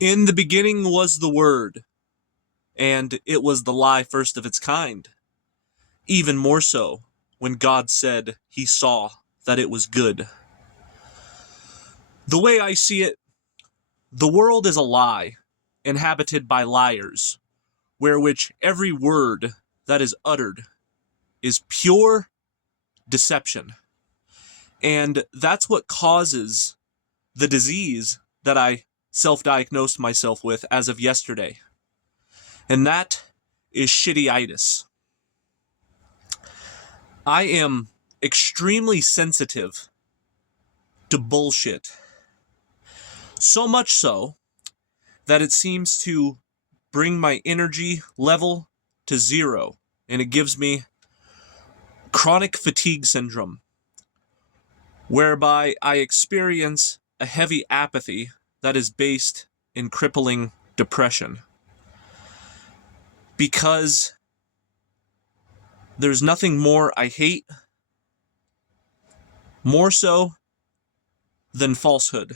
In the beginning was the Word, and it was the lie first of its kind. Even more so, when God said he saw that it was good. The way I see it, the world is a lie, inhabited by liars, where which every word that is uttered is pure deception. And that's what causes the disease that I self-diagnosed myself with as of yesterday. And that is shitty-itis. I am extremely sensitive to bullshit. So much so that it seems to bring my energy level to zero, and it gives me chronic fatigue syndrome, whereby I experience a heavy apathy that is based in crippling depression. Because there's nothing more I hate more so than falsehood.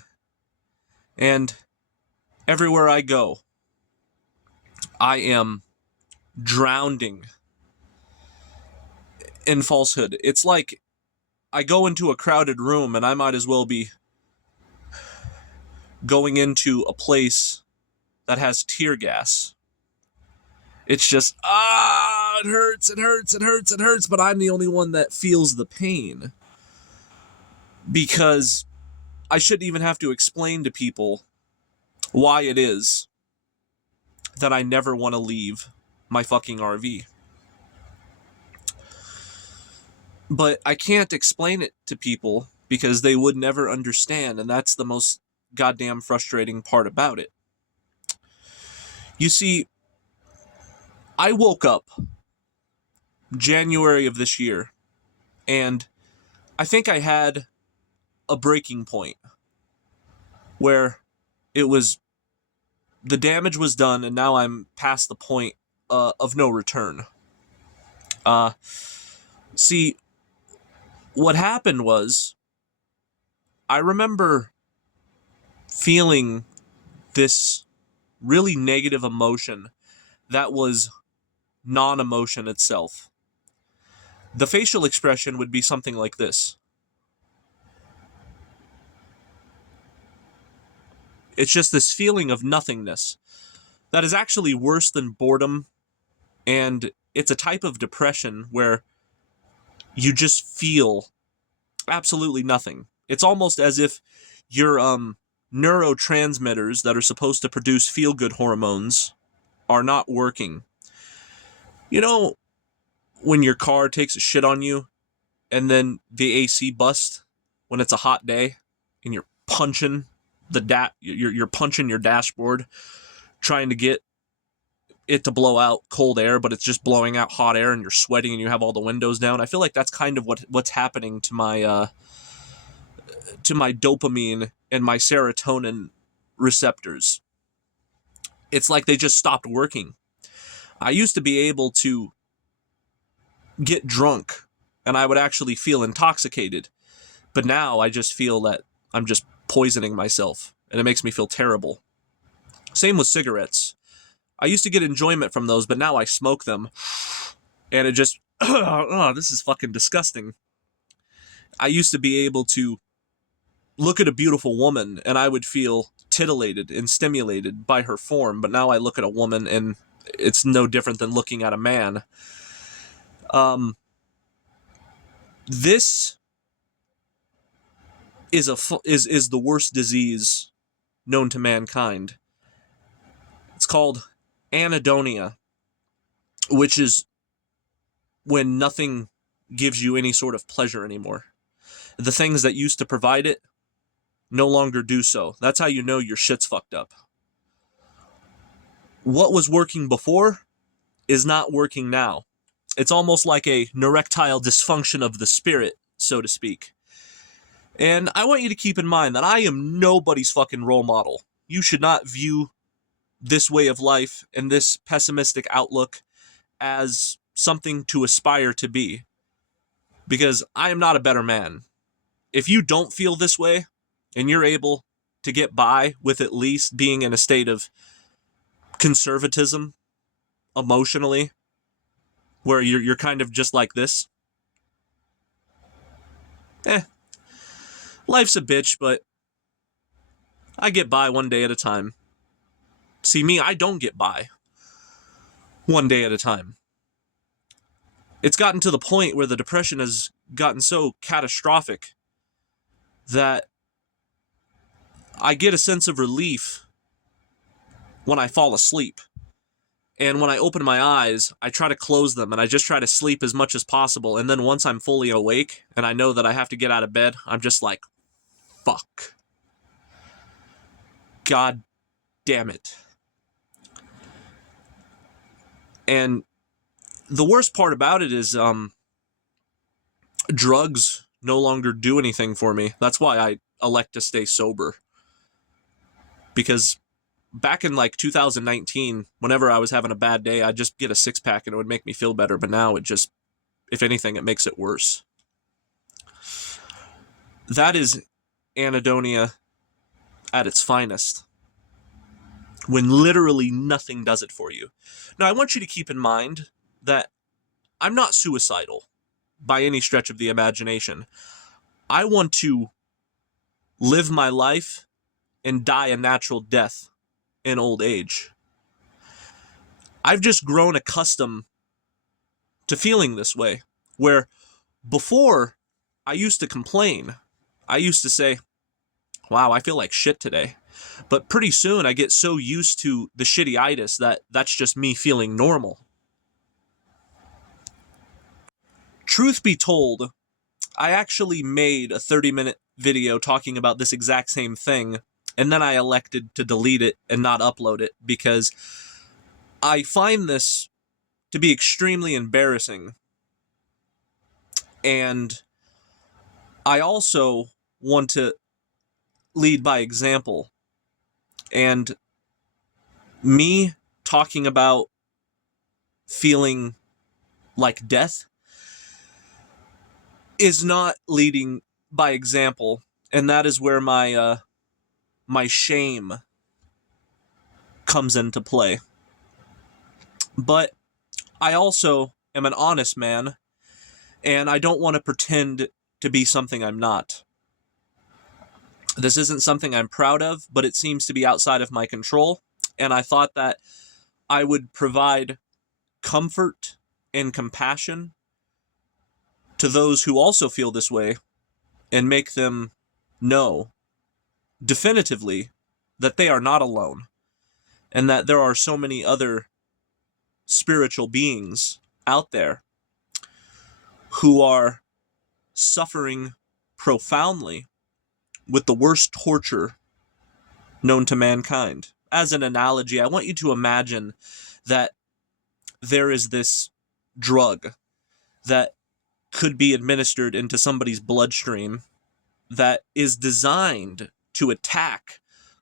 And everywhere I go, I am drowning in falsehood. It's like I go into a crowded room and I might as well be going into a place that has tear gas. It's just, it hurts, it hurts, it hurts, it hurts, but I'm the only one that feels the pain. Because I shouldn't even have to explain to people why it is that I never want to leave my fucking RV. But I can't explain it to people because they would never understand, and that's the most goddamn frustrating part about it. You see, I woke up January of this year, and I think I had a breaking point where it was, the damage was done, and now I'm past the point of no return. See, what happened was, I remember feeling this really negative emotion that was non-emotion itself. The facial expression would be something like this. It's just this feeling of nothingness that is actually worse than boredom, and it's a type of depression where you just feel absolutely nothing. It's almost as if your neurotransmitters that are supposed to produce feel-good hormones are not working. You know, when your car takes a shit on you and then the AC busts when it's a hot day and you're punching you're punching your dashboard trying to get it to blow out cold air, but it's just blowing out hot air and you're sweating and you have all the windows down. I feel like that's kind of what's happening to my dopamine and my serotonin receptors. It's like they just stopped working. I used to be able to get drunk and I would actually feel intoxicated, but now I just feel that I'm just poisoning myself and it makes me feel terrible. Same with cigarettes. I used to get enjoyment from those, but now I smoke them and it just, this is fucking disgusting. I used to be able to look at a beautiful woman and I would feel titillated and stimulated by her form, but now I look at a woman and it's no different than looking at a man. This is the worst disease known to mankind. It's called anhedonia, which is when nothing gives you any sort of pleasure anymore. The things that used to provide it no longer do so. That's how you know your shit's fucked up. What was working before is not working now. It's almost like a erectile dysfunction of the spirit, so to speak. And I want you to keep in mind that I am nobody's fucking role model. You should not view this way of life and this pessimistic outlook as something to aspire to be, because I am not a better man. If you don't feel this way and you're able to get by with at least being in a state of conservatism emotionally, where you're kind of just like this. Life's a bitch, but I get by one day at a time. See, me, I don't get by one day at a time. It's gotten to the point where the depression has gotten so catastrophic that I get a sense of relief when I fall asleep. And when I open my eyes, I try to close them and I just try to sleep as much as possible. And then once I'm fully awake and I know that I have to get out of bed, I'm just like, fuck. God damn it. And the worst part about it is drugs no longer do anything for me. That's why I elect to stay sober. Because back in like 2019, whenever I was having a bad day, I'd just get a 6-pack and it would make me feel better. But now it just, if anything, it makes it worse. That is anhedonia at its finest, when literally nothing does it for you. Now, I want you to keep in mind that I'm not suicidal by any stretch of the imagination. I want to live my life and die a natural death in old age. I've just grown accustomed to feeling this way, where before I used to complain. I used to say, wow, I feel like shit today. But pretty soon I get so used to the shitty-itis that that's just me feeling normal. Truth be told, I actually made a 30-minute video talking about this exact same thing, and then I elected to delete it and not upload it because I find this to be extremely embarrassing. And I also want to lead by example. And me talking about feeling like death is not leading by example, and that is where my shame comes into play. But I also am an honest man, and I don't want to pretend to be something I'm not. This isn't something I'm proud of, but it seems to be outside of my control, and I thought that I would provide comfort and compassion to those who also feel this way and make them know definitively that they are not alone and that there are so many other spiritual beings out there who are suffering profoundly with the worst torture known to mankind. As an analogy, I want you to imagine that there is this drug that could be administered into somebody's bloodstream that is designed to attack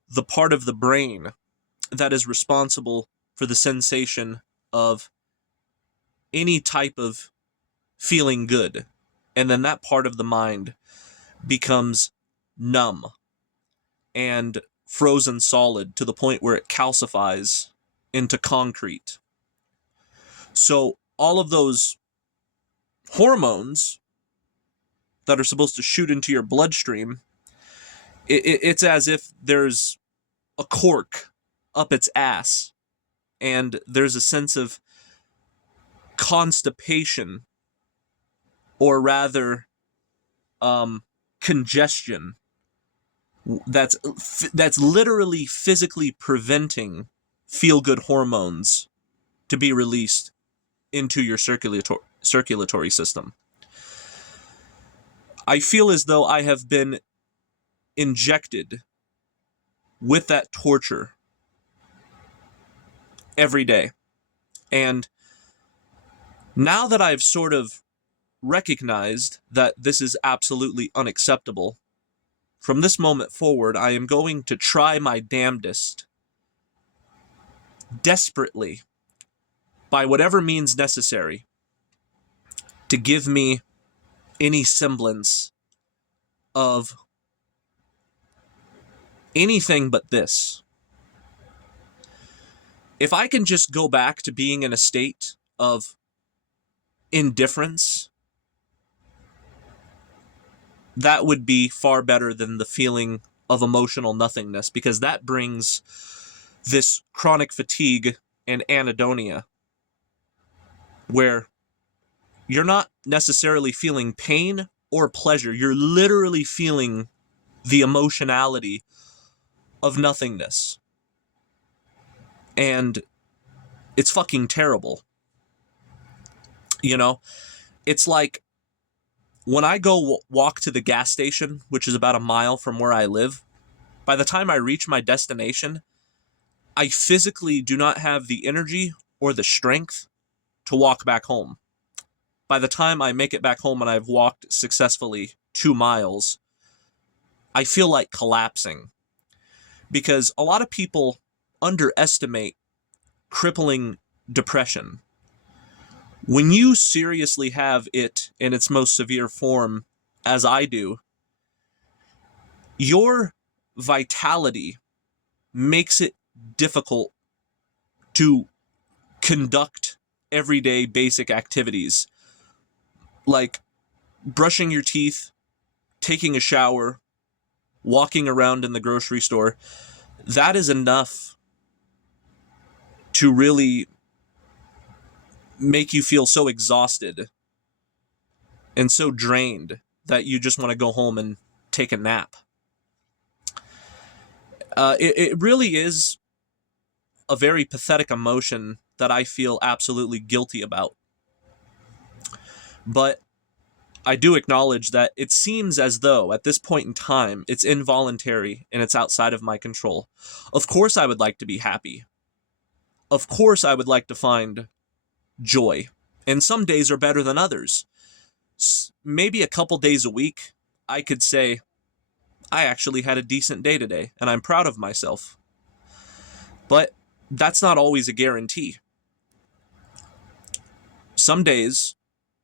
the part of the brain that is responsible for the sensation of any type of feeling good. And then that part of the mind becomes numb and frozen solid to the point where it calcifies into concrete. So all of those hormones that are supposed to shoot into your bloodstream, it's as if there's a cork up its ass and there's a sense of constipation, or rather congestion, that's literally physically preventing feel-good hormones to be released into your circulatory system. I feel as though I have been injected with that torture every day. And now that I've sort of recognized that this is absolutely unacceptable, from this moment forward, I am going to try my damnedest, desperately, by whatever means necessary, to give me any semblance of anything but this. If I can just go back to being in a state of indifference, that would be far better than the feeling of emotional nothingness, because that brings this chronic fatigue and anhedonia, where you're not necessarily feeling pain or pleasure. You're literally feeling the emotionality of nothingness. And it's fucking terrible. You know, it's like when I go walk to the gas station, which is about a mile from where I live, by the time I reach my destination, I physically do not have the energy or the strength to walk back home. By the time I make it back home and I've walked successfully 2 miles, I feel like collapsing. Because a lot of people underestimate crippling depression. When you seriously have it in its most severe form, as I do, your vitality makes it difficult to conduct everyday basic activities like brushing your teeth, taking a shower, walking around in the grocery store. That is enough to really make you feel so exhausted and so drained that you just want to go home and take a nap. It really is a very pathetic emotion that I feel absolutely guilty about. But I do acknowledge that it seems as though at this point in time, it's involuntary and it's outside of my control. Of course, I would like to be happy. Of course, I would like to find joy. And some days are better than others. Maybe a couple days a week, I could say, I actually had a decent day today, and I'm proud of myself. But that's not always a guarantee. Some days,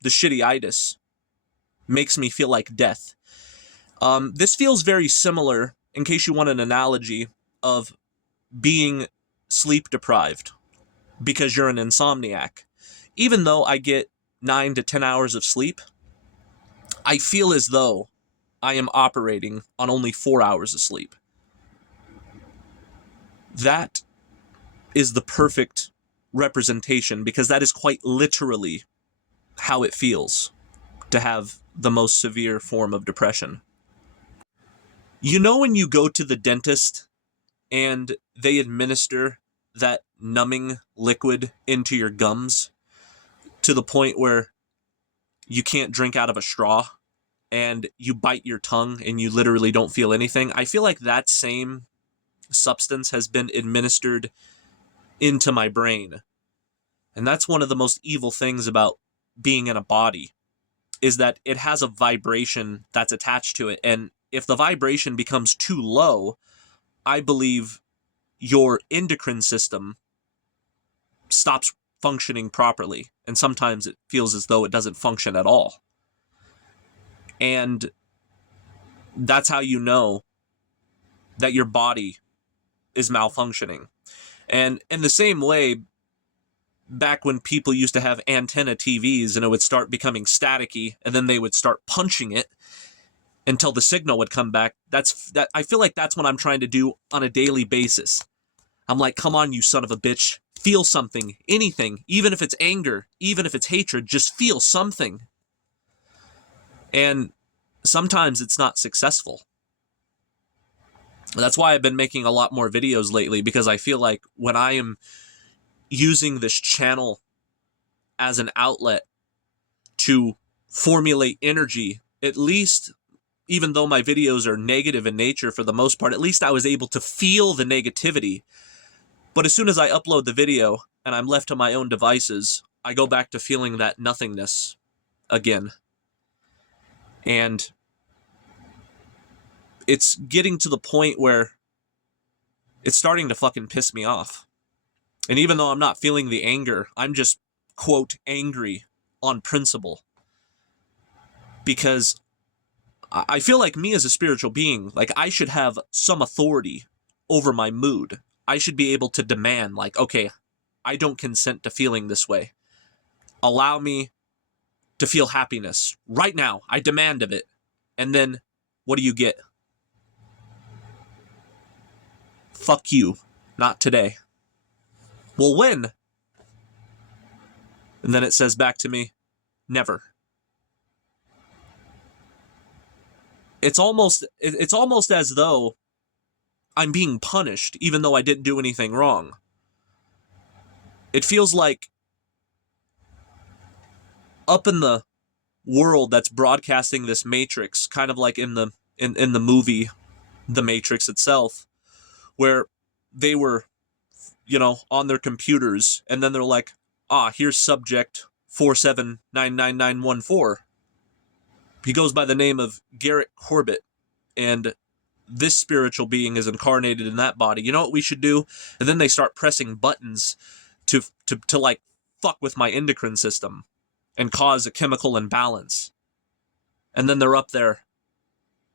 the shitty-itis makes me feel like death. This feels very similar, in case you want an analogy, of being sleep deprived because you're an insomniac. Even though I get 9 to 10 hours of sleep, I feel as though I am operating on only 4 hours of sleep. That is the perfect representation, because that is quite literally how it feels to have the most severe form of depression. You know when you go to the dentist and they administer that numbing liquid into your gums to the point where you can't drink out of a straw and you bite your tongue and you literally don't feel anything? I feel like that same substance has been administered into my brain. And that's one of the most evil things about being in a body, is that it has a vibration that's attached to it. And if the vibration becomes too low, I believe your endocrine system stops functioning properly. And sometimes it feels as though it doesn't function at all. And that's how you know that your body is malfunctioning. And in the same way, back when people used to have antenna TVs and it would start becoming staticky, and then they would start punching it until the signal would come back. I feel like that's what I'm trying to do on a daily basis. I'm like, come on, you son of a bitch. Feel something, anything, even if it's anger, even if it's hatred, just feel something. And sometimes it's not successful. That's why I've been making a lot more videos lately, because I feel like when I am using this channel as an outlet to formulate energy, at least, even though my videos are negative in nature for the most part, at least I was able to feel the negativity. But as soon as I upload the video and I'm left to my own devices, I go back to feeling that nothingness again. And it's getting to the point where it's starting to fucking piss me off. And even though I'm not feeling the anger, I'm just, quote, angry on principle. Because I feel like me as a spiritual being, like I should have some authority over my mood. I should be able to demand, like, okay, I don't consent to feeling this way. Allow me to feel happiness right now. I demand of it. And then what do you get? Fuck you. Not today. Well, when? And then it says back to me, never. It's almost as though I'm being punished, even though I didn't do anything wrong. It feels like up in the world that's broadcasting this Matrix, kind of like in the movie The Matrix itself, where they were, on their computers, and then they're like, here's subject 4799914. He goes by the name of Garrett Corbett, and this spiritual being is incarnated in that body. You know what we should do? And then they start pressing buttons to like fuck with my endocrine system and cause a chemical imbalance. And then they're up there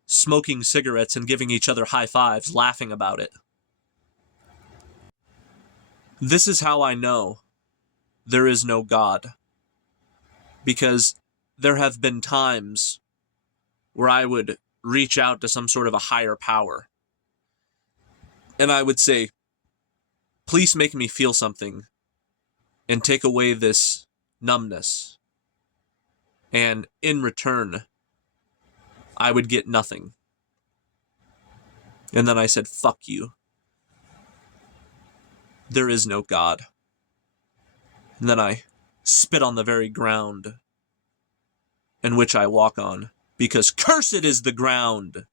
smoking cigarettes and giving each other high fives, laughing about it. This is how I know there is no God. Because there have been times where I would reach out to some sort of a higher power. And I would say, please make me feel something and take away this numbness. And in return, I would get nothing. And then I said, fuck you. There is no God. And then I spit on the very ground in which I walk on, because cursed is the ground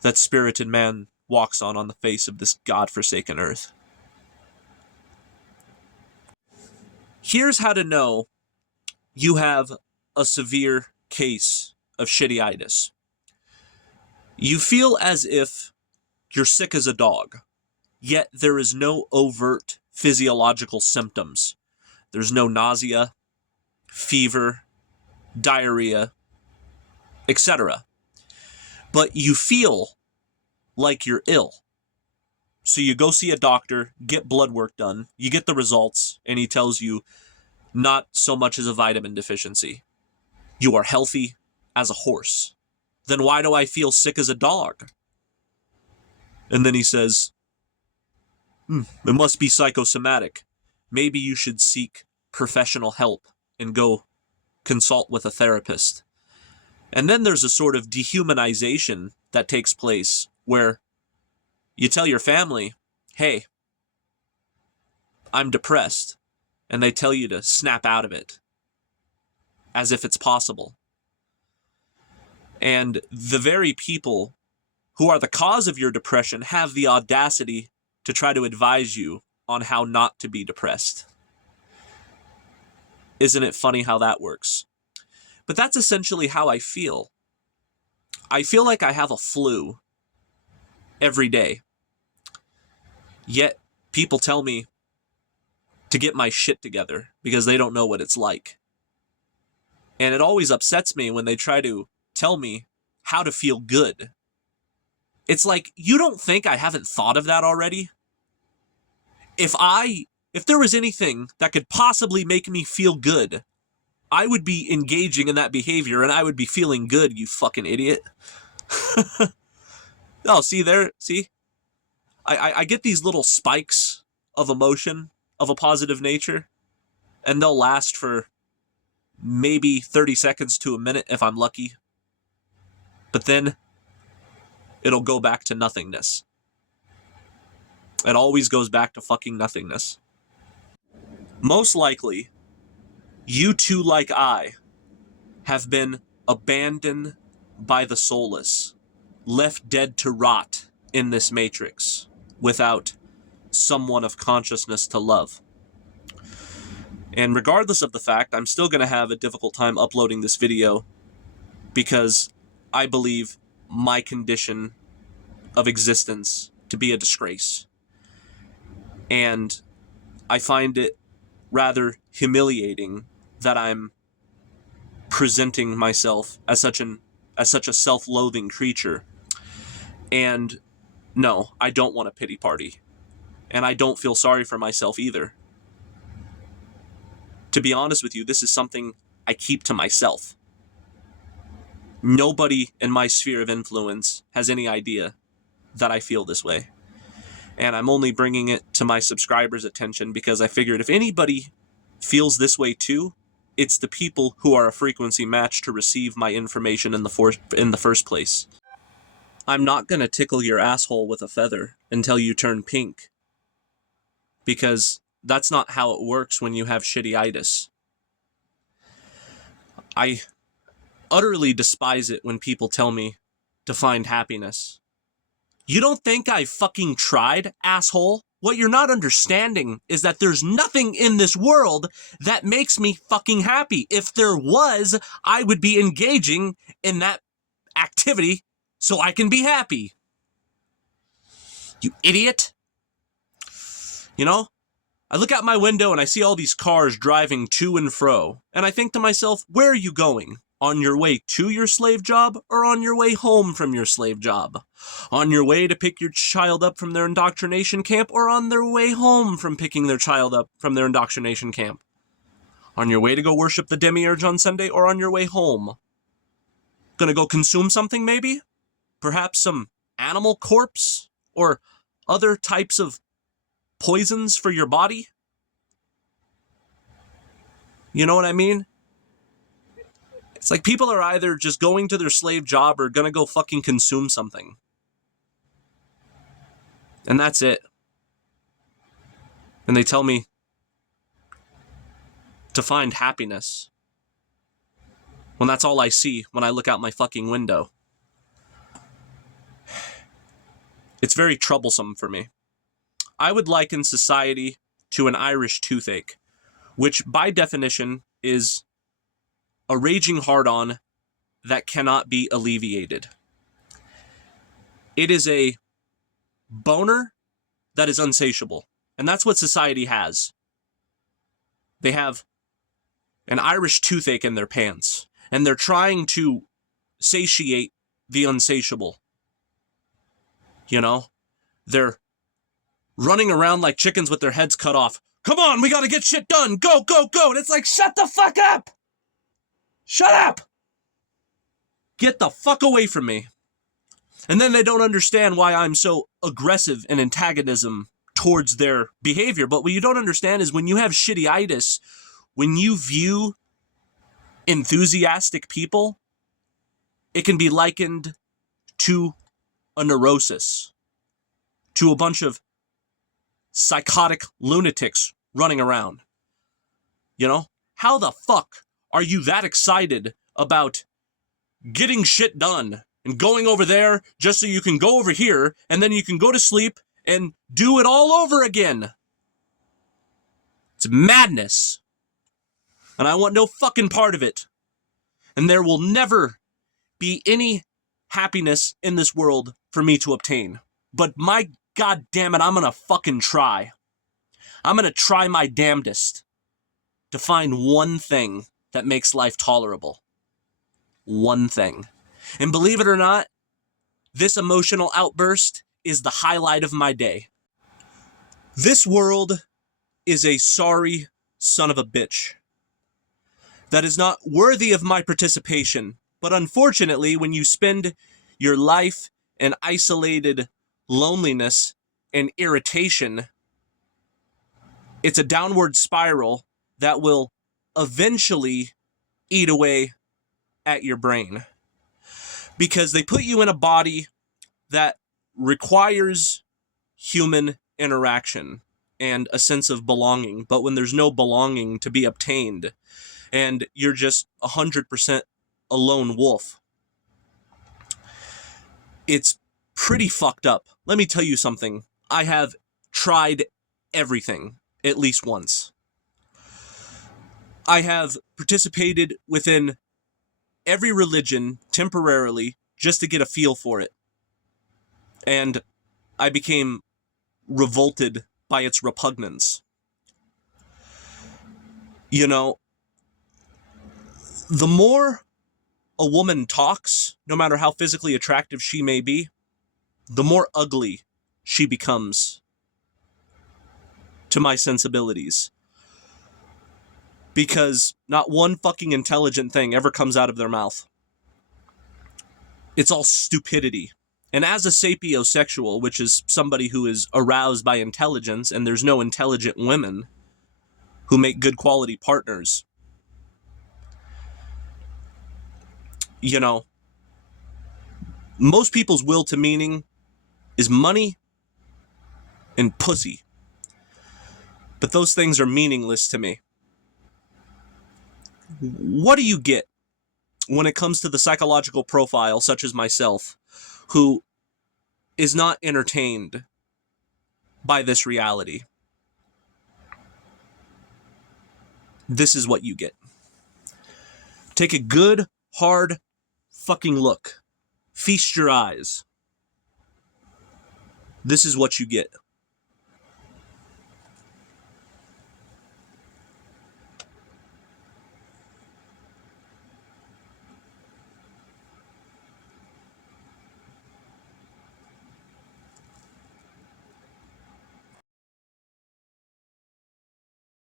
that spirited man walks on the face of this God-forsaken earth. Here's how to know you have a severe case of shitty-itis. You feel as if you're sick as a dog, yet there is no overt physiological symptoms. There's no nausea, fever, diarrhea, etc. But you feel like you're ill. So you go see a doctor, get blood work done, you get the results, and he tells you not so much as a vitamin deficiency. You are healthy as a horse. Then why do I feel sick as a dog? And then he says, it must be psychosomatic. Maybe you should seek professional help and go consult with a therapist. And then there's a sort of dehumanization that takes place where you tell your family, hey, I'm depressed. And they tell you to snap out of it, as if it's possible. And the very people who are the cause of your depression have the audacity to try to advise you on how not to be depressed. Isn't it funny how that works? But that's essentially how I feel. I feel like I have a flu every day. Yet people tell me to get my shit together because they don't know what it's like. And it always upsets me when they try to tell me how to feel good. It's like, you don't think I haven't thought of that already? If there was anything that could possibly make me feel good, I would be engaging in that behavior and I would be feeling good, you fucking idiot. Oh, see. I get these little spikes of emotion of a positive nature, and they'll last for maybe 30 seconds to a minute if I'm lucky. But then it'll go back to nothingness. It always goes back to fucking nothingness. Most likely, you too, like I, have been abandoned by the soulless, left dead to rot in this matrix, without someone of consciousness to love. And regardless of the fact, I'm still going to have a difficult time uploading this video because I believe my condition of existence to be a disgrace. And I find it rather humiliating that I'm presenting myself as such an as such a self-loathing creature. And no, I don't want a pity party. And I don't feel sorry for myself either. To be honest with you, this is something I keep to myself. Nobody in my sphere of influence has any idea that I feel this way. And I'm only bringing it to my subscribers' attention because I figured if anybody feels this way too, it's the people who are a frequency match to receive my information in the first place. I'm not going to tickle your asshole with a feather until you turn pink, because that's not how it works when you have shitty-itis. I utterly despise it when people tell me to find happiness. You don't think I've fucking tried, asshole? What you're not understanding is that there's nothing in this world that makes me fucking happy. If there was, I would be engaging in that activity so I can be happy. You idiot. You know, I look out my window and I see all these cars driving to and fro, and I think to myself, where are you going? On your way to your slave job or on your way home from your slave job? On your way to pick your child up from their indoctrination camp or on their way home from picking their child up from their indoctrination camp? On your way to go worship the demiurge on Sunday or on your way home? Gonna go consume something maybe? Perhaps some animal corpse or other types of poisons for your body? You know what I mean? It's like people are either just going to their slave job or gonna go fucking consume something. And that's it. And they tell me to find happiness when that's all I see when I look out my fucking window. It's very troublesome for me. I would liken society to an Irish toothache, which by definition is a raging hard-on that cannot be alleviated. It is a boner that is unsatiable. And that's what society has. They have an Irish toothache in their pants, and they're trying to satiate the unsatiable. You know? They're running around like chickens with their heads cut off. Come on, we gotta get shit done. Go, go, go. And it's like, shut the fuck up. Shut up. Get the fuck away from me. And then they don't understand why I'm so aggressive in antagonism towards their behavior. But what you don't understand is when you have shitty-itis, when you view enthusiastic people, it can be likened to a neurosis, to a bunch of psychotic lunatics running around. You know? How the fuck are you that excited about getting shit done and going over there just so you can go over here and then you can go to sleep and do it all over again? It's madness. And I want no fucking part of it. And there will never be any happiness in this world for me to obtain. But my god damn it, I'm gonna fucking try. I'm gonna try my damnedest to find one thing that makes life tolerable. One thing. And believe it or not, this emotional outburst is the highlight of my day. This world is a sorry son of a bitch that is not worthy of my participation. But unfortunately, when you spend your life in isolated loneliness and irritation, it's a downward spiral that will eventually eat away at your brain. Because they put you in a body that requires human interaction and a sense of belonging. But when there's no belonging to be obtained, and you're just 100% a lone wolf, it's pretty fucked up. Let me tell you something. I have tried everything at least once. I have participated within every religion temporarily just to get a feel for it. And I became revolted by its repugnance. You know, the more a woman talks, no matter how physically attractive she may be, the more ugly she becomes to my sensibilities. Because not one fucking intelligent thing ever comes out of their mouth. It's all stupidity. And as a sapiosexual, which is somebody who is aroused by intelligence, and there's no intelligent women who make good quality partners, you know, most people's will to meaning is money and pussy. But those things are meaningless to me. What do you get when it comes to the psychological profile, such as myself, who is not entertained by this reality? This is what you get. Take a good, hard fucking look. Feast your eyes. This is what you get.